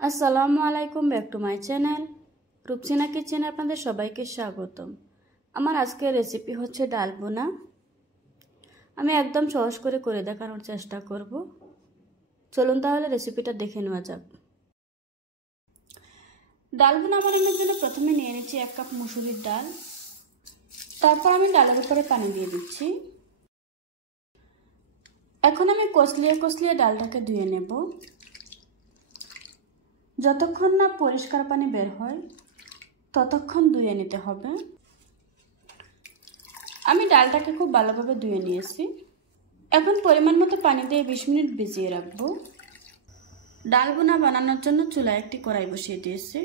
আসসালামু আলাইকুম, back to my channel Rupsina কিচেনে আপনাদের সবাইকে স্বাগতম। আমার আজকের রেসিপি হচ্ছে ডাল বোনা। আমি একদম সহজ করে দেখানোর চেষ্টা করব। চলুন তাহলে রেসিপিটা দেখে নেওয়া যাক। ডাল বোনা বানানোর জন্য প্রথমে নিয়ে নিচ্ছি 1 কাপ মসুরির ডাল। তারপর আমি ডালের উপরে পানি দিয়ে দিচ্ছি। এখন আমি কষলিয়ে ডালটাকে ধুয়ে নেব। যতক্ষণ না পরিষ্কার পানি বের হয় ততক্ষণ ধুয়ে নিতে হবে। আমি ডালটাকে খুব ভালোভাবে ধুয়ে নিয়েছি। এখন পরিমাণ মতো পানি দিয়ে 20 মিনিট ভিজিয়ে রাখবো। ডাল বোনা বানানোর জন্য চুলায় একটি কড়াই বসিয়ে দিয়েছি।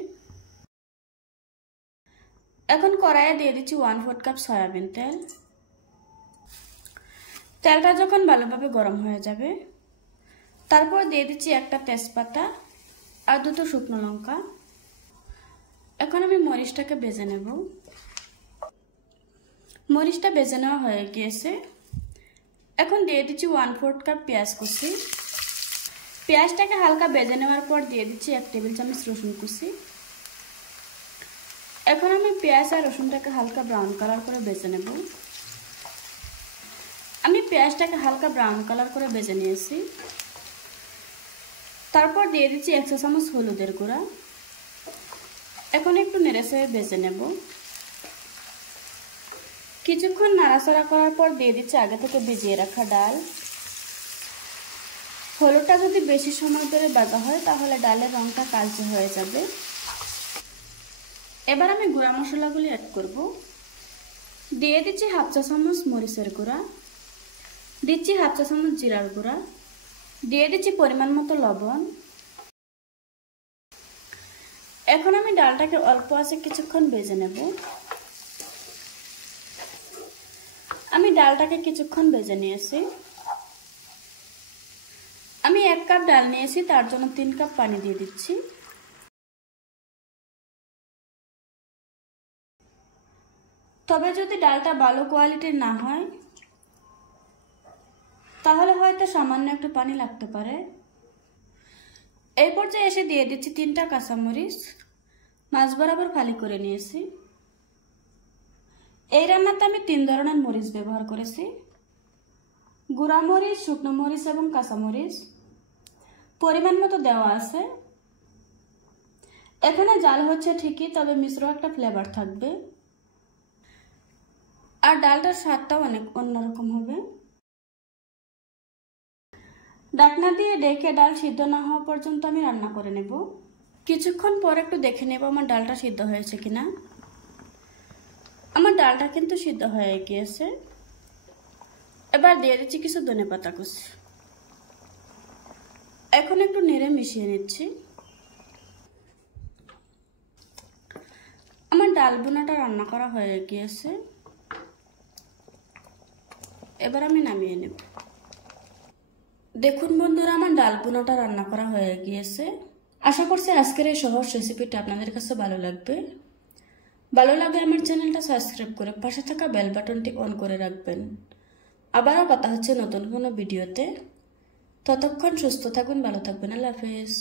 এখন কড়াইয়ে দিয়ে দিচ্ছি 1/4 কাপ সয়াবিন তেল। তেলটা যখন ভালোভাবে গরম হয়ে যাবে তারপর দিয়ে দিচ্ছি একটা তেজপাতা আর 2টো শুকনো লঙ্কা। এখন আমি মরিচটাকে ভেজে নেব। মরিচটা ভেজে নেওয়া হয়ে গিয়েছে। এখন দিয়ে দিচ্ছি 1/4 কাপ পেঁয়াজ কুচি। পেঁয়াজটাকে হালকা ভেজে নেওয়ার পর দিয়ে দিচ্ছি 1 টেবিল চামচ রসুন কুচি। এখন আমি পেঁয়াজ আর রসুনটাকে হালকা ব্রাউন কালার করে ভেজে নেব। আমি পেঁয়াজটাকে হালকা ব্রাউন কালার করে ভেজে নিয়েছি। তারপর দিয়ে দিচ্ছি 1 চা চামচ হলুদের গুঁড়া। এখন একটু নেড়েচেড়ে ভেজে নেব। কিছুক্ষণ নাড়াচাড়া করার পর দিয়ে দিচ্ছি আগে থেকে ভিজিয়ে রাখা ডাল। হলুদটা যদি বেশি সময় ধরে ভাজা হয় তাহলে ডালের রংটা কালচে হয়ে যাবে। এবার আমি গুঁড়া মশলাগুলি অ্যাড করব। দিয়ে দিচ্ছি 1/2 চা চামচ মরিচের গুঁড়া, দিচ্ছি 1/2 চা চামচ জিরার গুঁড়া, দিয়ে দিচ্ছি পরিমাণ মতো লবণ। এখন আমি ডালটাকে অল্প আঁচে কিছুক্ষণ ভেজে নেব। আমি ডালটাকে কিছুক্ষণ ভেজে নিয়েছি। আমি 1 কাপ ডাল নিয়েছি, তার জন্য 3 কাপ পানি দিয়ে দিচ্ছি। তবে যদি ডালটা ভালো কোয়ালিটির না হয় তাহলে হয়তো সামান্য একটু পানি লাগতে পারে। এই পর্যায়ে এসে দিয়ে দিচ্ছি 3টা কাঁচামরিচ মাঝ বরাবর ফালি করে নিয়েছি। এই রান্নাতে আমি 3 ধরনের মরিচ ব্যবহার করেছি, গুঁড়া মরিচ, শুকনো মরিচ এবং কাঁচামরিচ। পরিমাণ মতো দেওয়া আছে। এখানে জাল হচ্ছে ঠিকই, তবে মিশ্র একটা ফ্লেভার থাকবে আর ডালটার স্বাদটাও অনেক অন্যরকম হবে। ঢাকনা দিয়ে ঢেকে ডাল সিদ্ধ না হওয়া পর্যন্ত আমি রান্না করে নেব। কিছুক্ষণ পর একটু দেখে নেব আমার ডালটা সিদ্ধ হয়েছে কিনা। আমার ডালটা কিন্তু সিদ্ধ হয়ে গিয়েছে। এবার দিয়ে দিচ্ছি কিছু ধনেপাতা কুচি। এখন একটু নেড়ে মিশিয়ে নিচ্ছি। আমার ডাল বোনাটা রান্না করা হয়ে গিয়েছে। এবার আমি নামিয়ে নেব। দেখুন বন্ধুরা, আমার ডাল বোনাটা রান্না করা হয়ে গিয়েছে। আশা করছি আজকের এই সহজ রেসিপিটা আপনাদের কাছে ভালো লাগবে। ভালো লাগলে আমার চ্যানেলটা সাবস্ক্রাইব করে পাশে থাকা বেল বাটনটি অন করে রাখবেন। আবারও কথা হচ্ছে নতুন কোনো ভিডিওতে। ততক্ষণ সুস্থ থাকুন, ভালো থাকবেন। আল্লাহ হাফেজ।